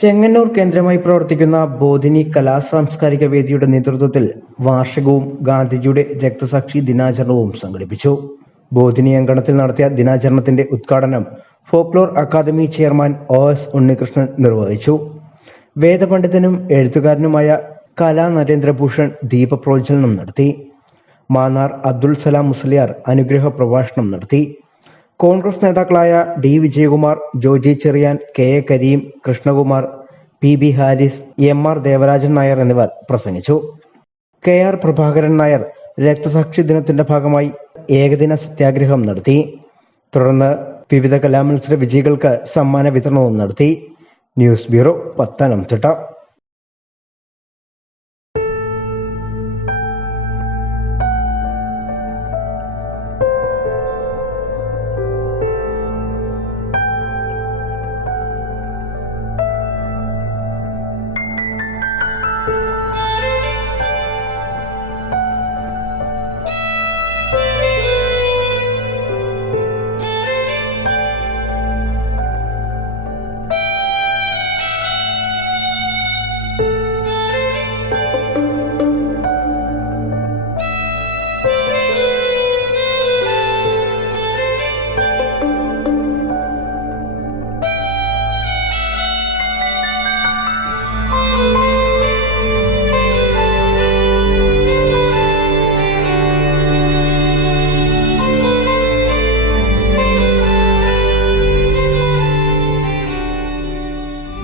ചെങ്ങന്നൂർ കേന്ദ്രമായി പ്രവർത്തിക്കുന്ന ബോധിനി കലാസാംസ്കാരിക വേദിയുടെ നേതൃത്വത്തിൽ വാർഷികവും ഗാന്ധിജിയുടെ രക്തസാക്ഷി ദിനാചരണവും സംഘടിപ്പിച്ചു. ബോധിനി അങ്കണത്തിൽ നടത്തിയ ദിനാചരണത്തിന്റെ ഉദ്ഘാടനം folklore academy chairman OS Unnikrishnan നിർവഹിച്ചു. വേദപണ്ഡിതനും എഴുത്തുകാരനുമായ കലാ നരേന്ദ്രഭൂഷൺ ദീപപ്രോജ്വലനം നടത്തി. മാന്നാർ അബ്ദുൽ സലാം മുസ്ലിയാർ അനുഗ്രഹ പ്രഭാഷണം നടത്തി. കോൺഗ്രസ് നേതാക്കളായ D. Vijayakumar, Joji Cherian, KA Kareem, Krishnakumar, PB Haris, MR Devarajan Nair എന്നിവർ പ്രസംഗിച്ചു. KR പ്രഭാകരൻ നായർ രക്തസാക്ഷി ദിനത്തിന്റെ ഭാഗമായി ഏകദിന സത്യാഗ്രഹം നടത്തി. തുടർന്ന് വിവിധ കലാമത്സര വിജയികൾക്ക് സമ്മാന വിതരണവും നടത്തി. News bureau, Pathanamthitta.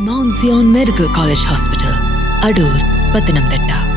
Mount Zion Medical College Hospital, Adur, Pathanamthitta.